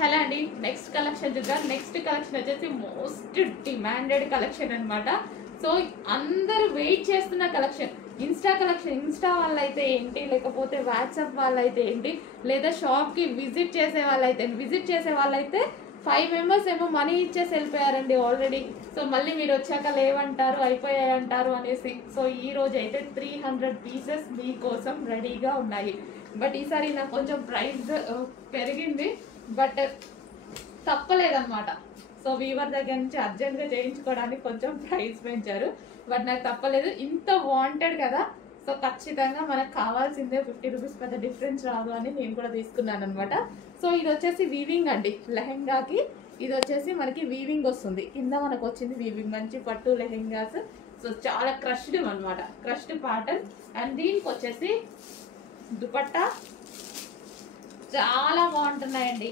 Hello అండి, next collection చూద్దాం. Next collection వచ్చేసి మోస్ట్ డిమాండెడ్ కలెక్షన్ అనమాట. సో అందరూ వెయిట్ చేస్తున్న కలెక్షన్. ఇన్స్టా వాళ్ళైతే ఏంటి, లేకపోతే వాట్సాప్ వాళ్ళైతే ఏంటి, లేదా షాప్కి విజిట్ చేసే వాళ్ళైతే 5 మెంబర్స్ ఏమో మనీ ఇచ్చేసి వెళ్ళిపోయారండి ఆల్రెడీ. సో మళ్ళీ మీరు వచ్చాక లేవంటారు, అయిపోయాయి అంటారు అనేసి. సో ఈ రోజు అయితే 300 పీసెస్ మీకోసం రెడీగా ఉన్నాయి. బట్ ఈసారి నాకు కొంచెం ప్రైస్ పెరిగింది, బట్ తప్పలేదన్నమాట. సో వీవర్ దగ్గర నుంచి అర్జెంట్గా చేయించుకోవడానికి కొంచెం ప్రైస్ పెంచారు, బట్ నాకు తప్పలేదు. ఇంత వాంటెడ్ కదా, సో ఖచ్చితంగా మనకు కావాల్సిందే. 50 రూపీస్ పెద్ద డిఫరెన్స్ రాదు అని నేను కూడా తీసుకున్నాను అనమాట. సో ఇది వచ్చేసి వీవింగ్ అండి, లెహెంగాకి ఇది వచ్చేసి మనకి వీవింగ్ వస్తుంది. కింద మనకు వచ్చింది వీవింగ్, మంచి పట్టు లెహెంగాస్. సో చాలా క్రష్డ్ అనమాట, క్రష్డ్ ప్యాటర్న్. అండ్ దీనికి వచ్చేసి దుపట్టా చాలా బాగుంటున్నాయండి.